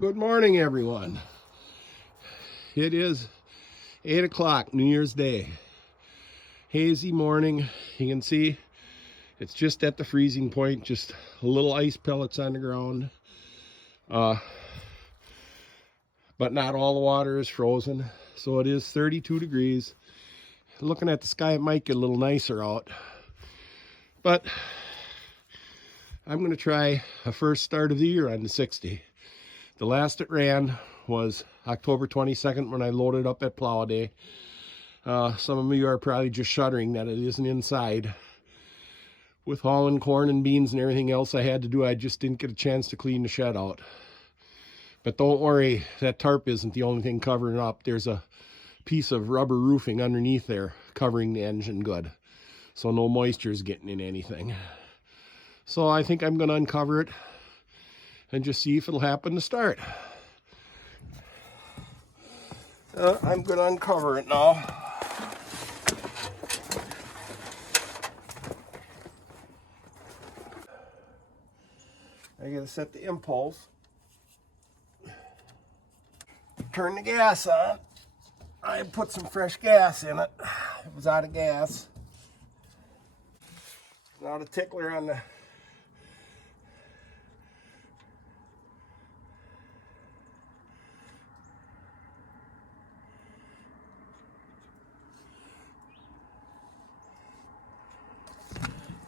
Good morning, everyone. It is 8 o'clock, New Year's Day. Hazy morning. You can see it's just at the freezing point, just a little ice pellets on the ground. But not all the water is frozen. So it is 32 degrees. Looking at the sky, it might get a little nicer out. But I'm going to try a first start of the year on the 60. The last it ran was October 22nd when I loaded up at Plow Day. Some of you are probably just shuddering that it isn't inside. With hauling corn and beans and everything else I had to do, I just didn't get a chance to clean the shed out. But don't worry, that tarp isn't the only thing covering it up. There's a piece of rubber roofing underneath there covering the engine good. So no moisture is getting in anything. So I think I'm going to uncover it and just see if it'll happen to start. I'm going to uncover it now. I got to set the impulse. Turn the gas on. I put some fresh gas in it. It was out of gas. Now the tickler on the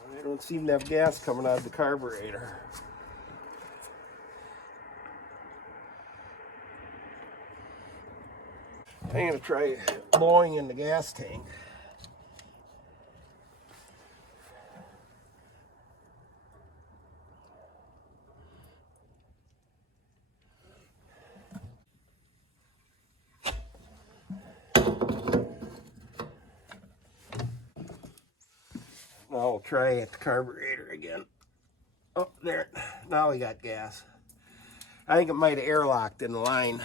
I don't seem to have gas coming out of the carburetor. I'm going to try blowing in the gas tank. Now we'll try at the carburetor again. Oh, there. Now we got gas. I think it might have airlocked in the line.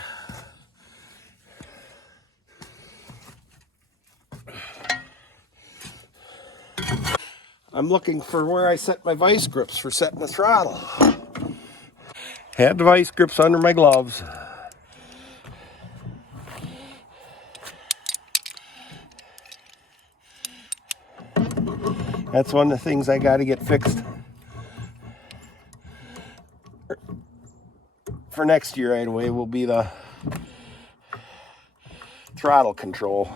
I'm looking for where I set my vice grips for setting the throttle. Had the vice grips under my gloves. That's one of the things I got to get fixed for next year anyway, will be the throttle control.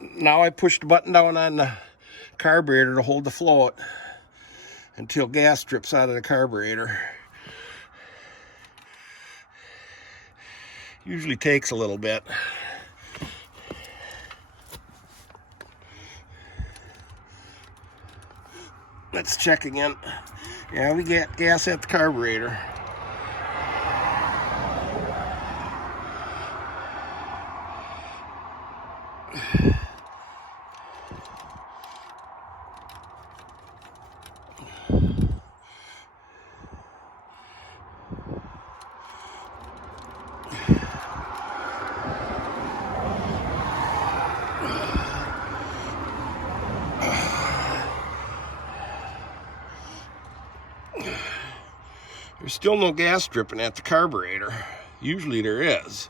Now I push the button down on the carburetor to hold the float until gas drips out of the carburetor. Usually takes a little bit. Let's check again. Yeah, we get gas at the carburetor. There's still no gas dripping at the carburetor. Usually there is.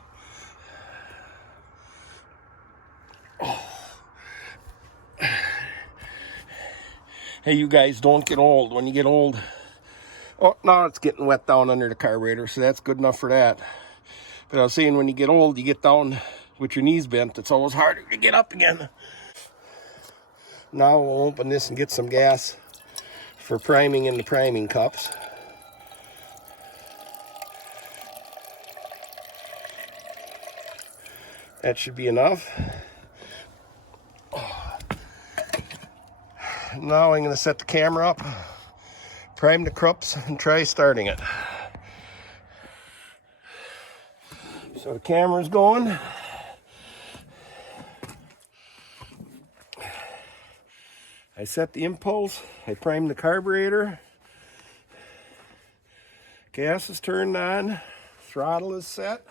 Hey, you guys, don't get old. When you get old, oh, now it's getting wet down under the carburetor, so that's good enough for that. But I was saying, when you get old, you get down with your knees bent. It's always harder to get up again. Now we'll open this and get some gas for priming in the priming cups. That should be enough. Now I'm going to set the camera up, prime the crups, and try starting it. So the camera's going. I set the impulse, I prime the carburetor. Gas is turned on, throttle is set.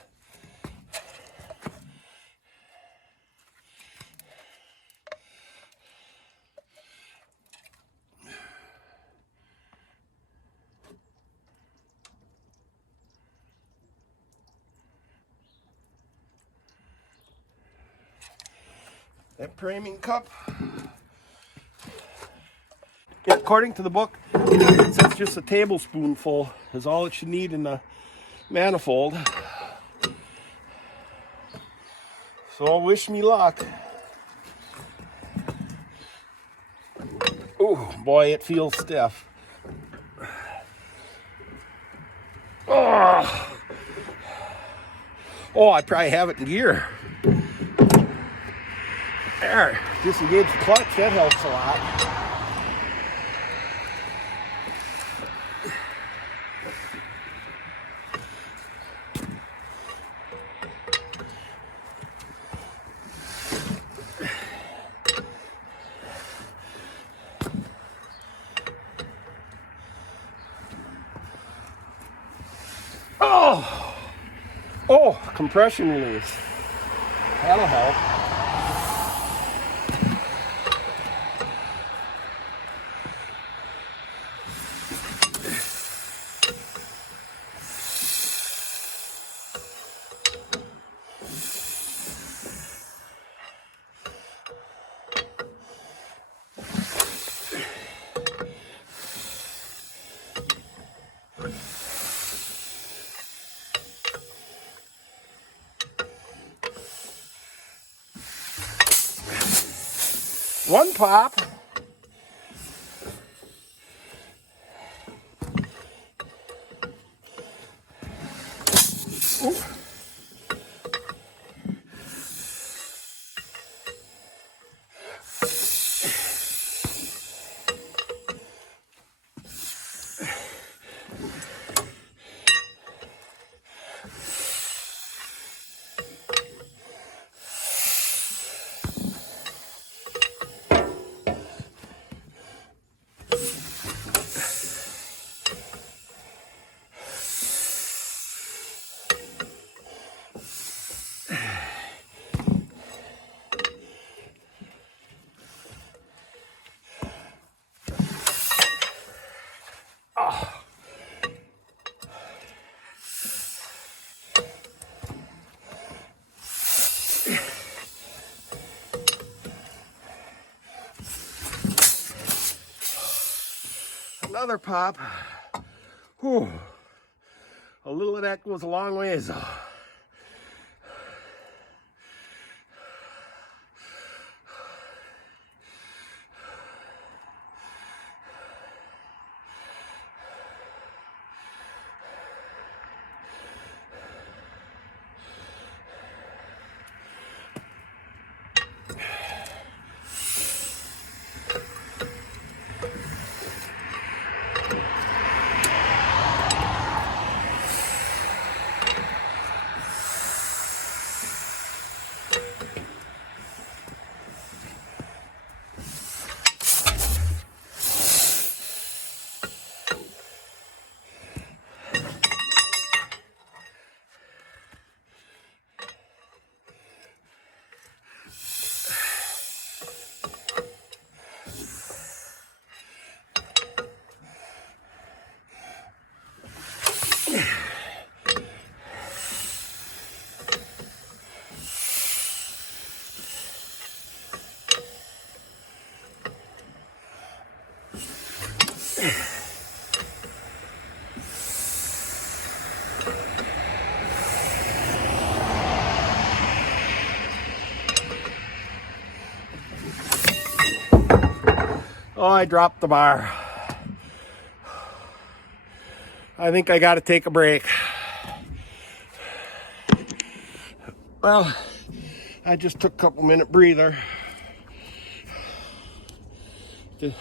That priming cup, yeah, according to the book, it says just a tablespoonful is all it should need in the manifold. So wish me luck. Oh boy, it feels stiff. Oh, I probably have it in gear. There, disengage the clutch, that helps a lot. Oh, compression release. That'll help. One pop. Ooh. Another pop. Whew. A little of that goes a long ways. Oh, I dropped the bar. I think I got to take a break. Well, I just took a couple minute breather.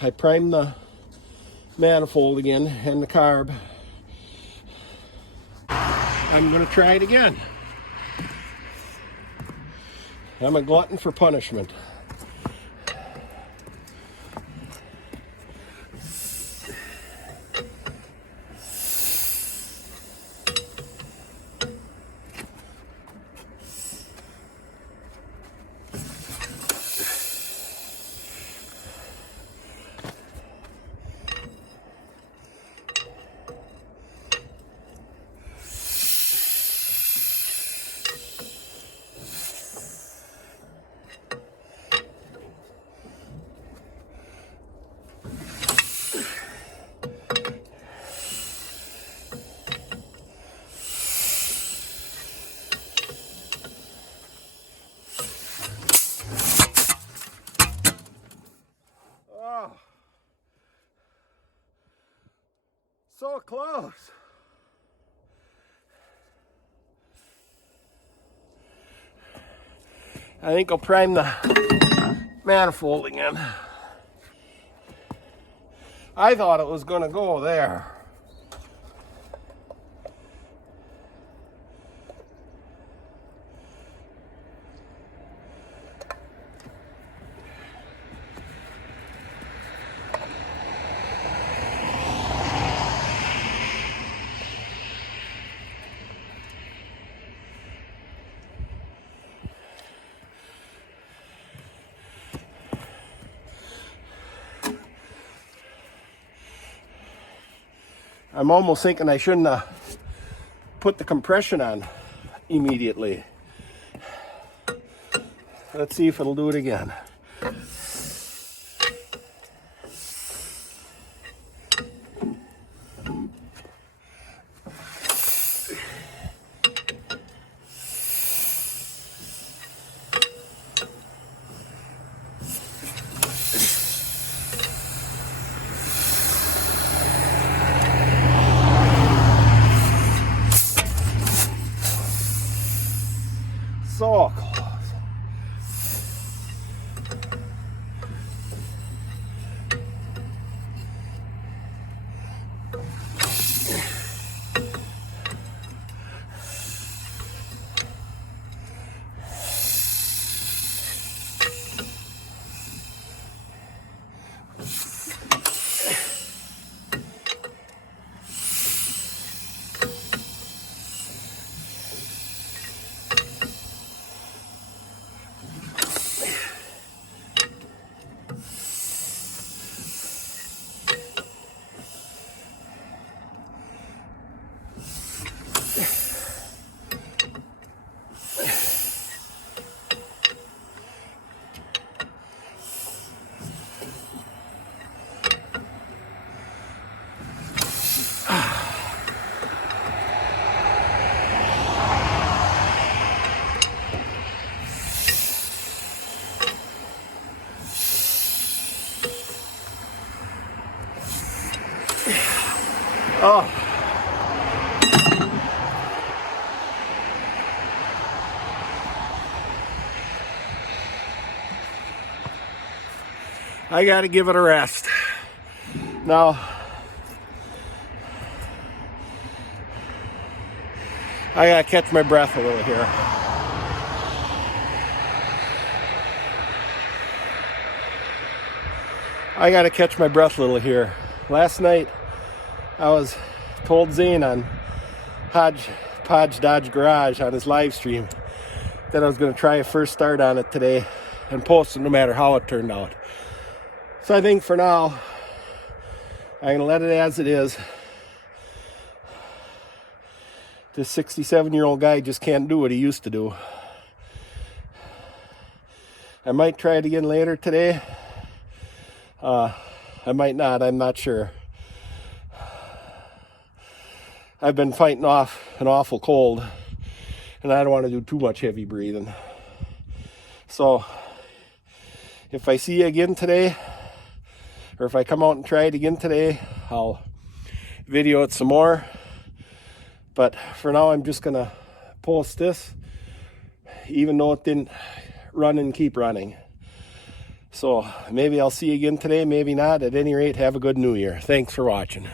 I primed the manifold again and the carb. I'm going to try it again. I'm a glutton for punishment. close. I think I'll prime the manifold again. I thought it was going to go there. I'm almost thinking I shouldn't have put the compression on immediately. Let's see if it'll do it again. So close. Oh. I gotta give it a rest. Now, I gotta catch my breath a little here. I gotta catch my breath a little here. Last night, I was told Zane on Podge Dodge Garage on his live stream that I was going to try a first start on it today and post it no matter how it turned out. So I think for now, I'm going to let it as it is. This 67-year-old guy just can't do what he used to do. I might try it again later today. I might not, I'm not sure. I've been fighting off an awful cold, and I don't want to do too much heavy breathing. So, if I see you again today, or if I come out and try it again today, I'll video it some more. But for now, I'm just going to post this, even though it didn't run and keep running. So, maybe I'll see you again today, maybe not. At any rate, have a good New Year. Thanks for watching.